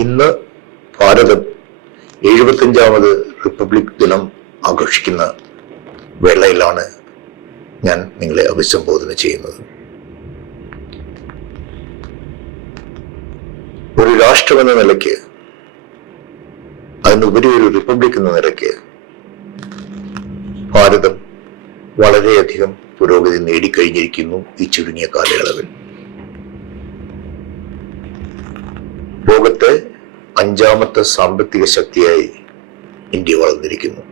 ഇന്ന് ഭാരതം എഴുപത്തഞ്ചാമത് റിപ്പബ്ലിക് ദിനം ആഘോഷിക്കുന്ന വേളയിലാണ് ഞാൻ നിങ്ങളെ അഭിസംബോധന ചെയ്യുന്നത്. ഒരു രാഷ്ട്രമെന്ന നിലയ്ക്ക് അതിനുപരി ഒരു റിപ്പബ്ലിക് എന്ന നിലയ്ക്ക് ഭാരതം വളരെയധികം പുരോഗതി നേടിക്കഴിഞ്ഞിരിക്കുന്നു ഈ ചുരുങ്ങിയ കാലയളവിൽ. ലോകത്തെ അഞ്ചാമത്തെ സാമ്പത്തിക ശക്തിയായി ഇന്ത്യ വളർന്നിരിക്കുന്നു.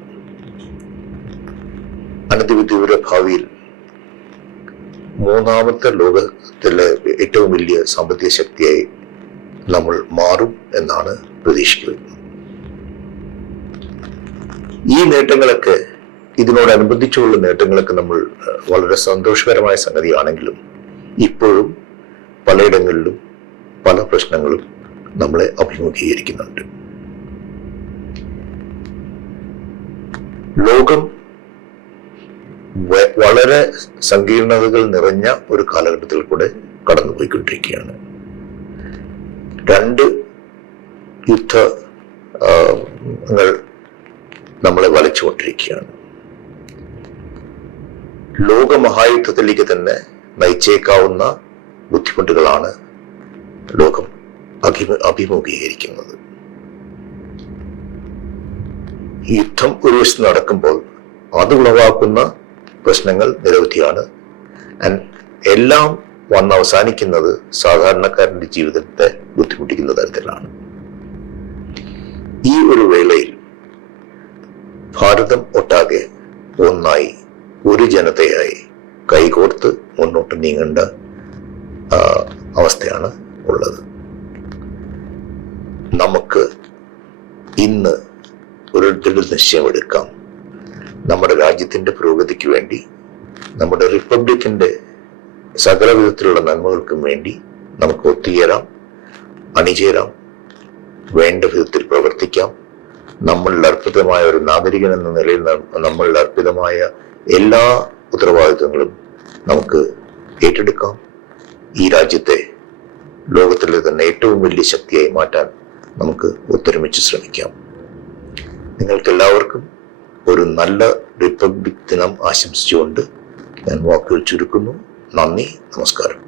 അനധിവിദൂര ഭാവിയിൽ മൂന്നാമത്തെ ലോകത്തിലെ ഏറ്റവും വലിയ സാമ്പത്തിക ശക്തിയായി നമ്മൾ മാറും എന്നാണ് പ്രതീക്ഷിക്കുന്നത്. ഈ നേട്ടങ്ങളൊക്കെ ഇതിനോടനുബന്ധിച്ചുള്ള നേട്ടങ്ങളൊക്കെ നമ്മൾ വളരെ സന്തോഷകരമായ സംഗതിയാണെങ്കിലും ഇപ്പോഴും പലയിടങ്ങളിലും പല പ്രശ്നങ്ങളും നമ്മളെ അഭിമുഖീകരിക്കുന്നുണ്ട്. ലോകം വളരെ സങ്കീർണതകൾ നിറഞ്ഞ ഒരു കാലഘട്ടത്തിൽ കൂടെ കടന്നുപോയിക്കൊണ്ടിരിക്കുകയാണ്. രണ്ട് യുദ്ധ നമ്മളെ വലച്ചുകൊണ്ടിരിക്കുകയാണ്. ലോകമഹായുദ്ധത്തിലേക്ക് തന്നെ നയിച്ചേക്കാവുന്ന ബുദ്ധിമുട്ടുകളാണ് ലോകം. അഭിമുഖീകരിക്കുന്നത്. യുദ്ധം ഒരു വശത്ത് നടക്കുമ്പോൾ അത് ഉളവാക്കുന്ന പ്രശ്നങ്ങൾ നിരവധിയാണ്. എല്ലാം വന്ന് അവസാനിക്കുന്നത് സാധാരണക്കാരന്റെ ജീവിതത്തെ ബുദ്ധിമുട്ടിക്കുന്ന തരത്തിലാണ്. ഈ ഒരു വേളയിൽ ഭാരതം ഒട്ടാകെ ഒന്നായി ഒരു ജനതയായി കൈകോർത്ത് മുന്നോട്ട് നീങ്ങേണ്ട അവസ്ഥയാണ് ഉള്ളത്. നമുക്ക് ഇന്ന് ദൃഢ നിശ്ചയമെടുക്കാം നമ്മുടെ രാജ്യത്തിന്റെ പുരോഗതിക്ക് വേണ്ടി നമ്മുടെ റിപ്പബ്ലിക്കിന്റെ സകല വിധത്തിലുള്ള നന്മകൾക്കും വേണ്ടി നമുക്ക് ഒത്തുചേരാം അണിചേരാം വേണ്ട വിധത്തിൽ പ്രവർത്തിക്കാം. നമ്മളിൽ അർപ്പിതമായ ഒരു നാഗരികൻ എന്ന നിലയിൽ നമ്മളിൽ അർപ്പിതമായ എല്ലാ ഉത്തരവാദിത്വങ്ങളും നമുക്ക് ഏറ്റെടുക്കാം. ഈ രാജ്യത്തെ ലോകത്തിലെ തന്നെ ഏറ്റവും വലിയ ശക്തിയായി മാറ്റാൻ നമുക്ക് ഒത്തൊരുമിച്ച് ശ്രമിക്കാം. നിങ്ങൾക്കെല്ലാവർക്കും ഒരു നല്ല റിപ്പബ്ലിക് ദിനം ആശംസിച്ചുകൊണ്ട് ഞാൻ വാക്കുകൾ ചുരുക്കുന്നു. നന്ദി നമസ്കാരം.